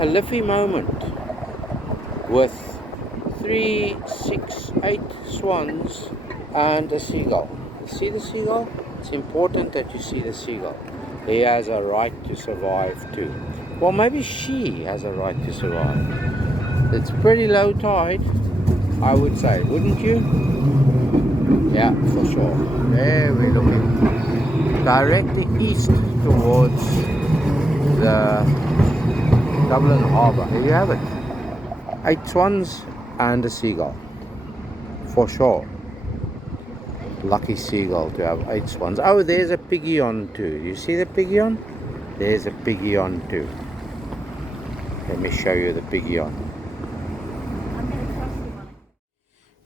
a Liffey moment with 3, 6, 8 swans and a seagull. You see the seagull? It's important that you see the seagull. He has a right to survive too. Well, maybe she has a right to survive. It's pretty low tide, I would say, wouldn't you? Yeah, for sure. There we're looking directly east towards the Dublin harbour. Here you have it. 8 swans and a seagull. For sure. Lucky seagull to have 8 swans. Oh, there's a piggy on too. You see the piggy on? There's a piggy on too. Let me show you the piggy on.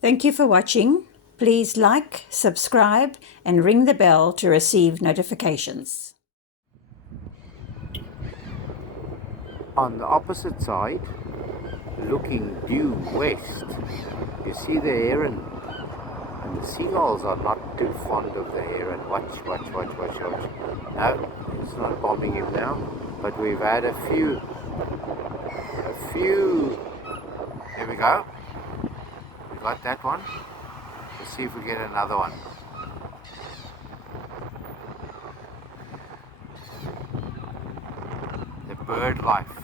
Thank you for watching. Please like, subscribe, and ring the bell to receive notifications. On the opposite side, looking due west, you see the heron. And the seagulls are not too fond of the heron. Watch. No, it's not bombing him now. But we've had a few. There we go. We got that one. Let's see if we get another one. The birdlife.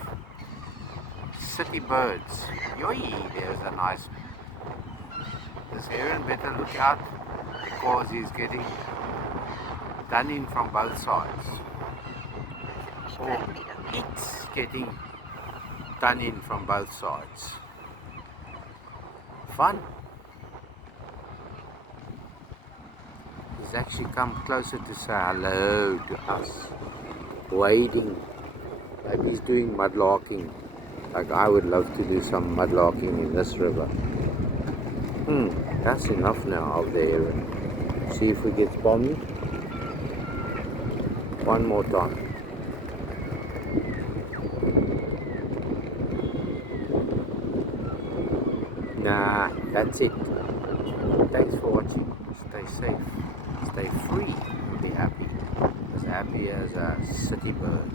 Citybirds. Yoi, there's a nice. This heron better look out because he's getting done in from both sides. Or it's getting done in from both sides. Fun. He's actually come closer to say hello to us. Wading. Like he's doing mudlarking. Like I would love to do some mudlarking in this river. That's enough now of the heron. See if we get bombed. One more time. Nah, that's it. Thanks for watching. Stay safe. Stay free. Be happy. As happy as a city bird.